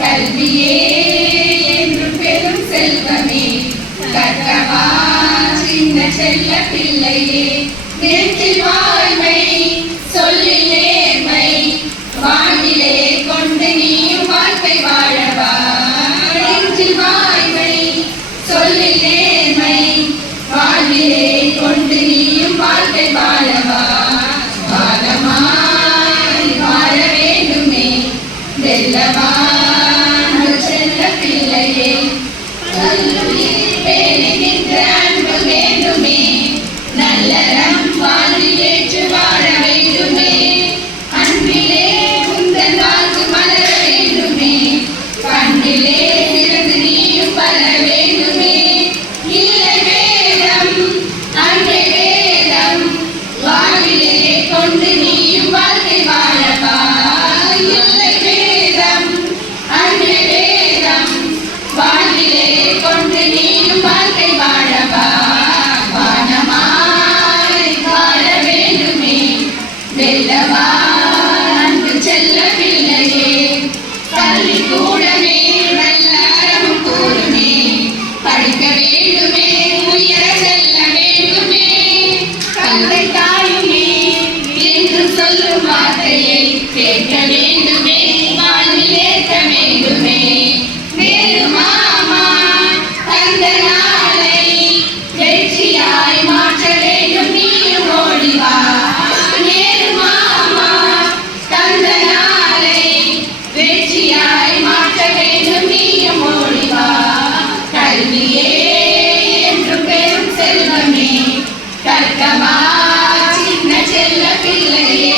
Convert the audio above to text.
கல்வியே என்று பெரும் செல்வமே, கற்றவா சின்ன செல்ல பிள்ளையே, நெஞ்சில் வாய்மை சொல்லில் நேர்மை, வானிலே கொண்டு நீயும் வாழ்க்கை வாழவா. நெஞ்சில் வாய்மை சொல்லில் நேர்மை, வானிலே கொண்டு நீயும் வாழ்க்கை வாழவா. வாழமாய் வாழ வேண்டுமே வெல்லவா செல்ல பிள்ளையே, கல்வி பேணுகின்ற அன்பு வேண்டுமே, நல்லறம் வாழ்வில் ஏற்று வாழ வேண்டுமே, அன்பிலே உந்தன் வாழ்வு மலர வேண்டுமே, கண்ணிலே சிறந்து நீயும் வர வேண்டுமே. இல்லை வேதம் அன்றே வேதம், வாழ்விலே கொண்டு நீயும் வாழ்க்கை வாழவா. இல்லை வேதம் அன்றே வேதம், வாழ்விலே கொண்டு நீயும் வாழ்க்கை வாழவா. வானமாய் வாழ வேண்டுமே வெல்லவா அன்பு செல்ல பிள்ளையே, கல்வி கூடமே நல்ல அறமும் கூறுமே, படிக்க வேண்டுமே உயர செல்ல வேண்டுமே, தந்தை தாயுமே என்று சொல்லும் வார்த்தையை கேட்க வேண்டுமே, வாழ்வில் ஏற்க வேண்டுமே. மாமா தந்த நாளை வெற்றியாய் மாற்ற வேண்டும் நீயும் ஓடிவா. நேரு மாமா தந்த நாளை வெற்றியாய் மாற்ற வேண்டும் நீயும் ஓடிவா. கல்வியே என்று பெரும் செல்வமே, கற்கவா சின்ன செல்ல பிள்ளையே.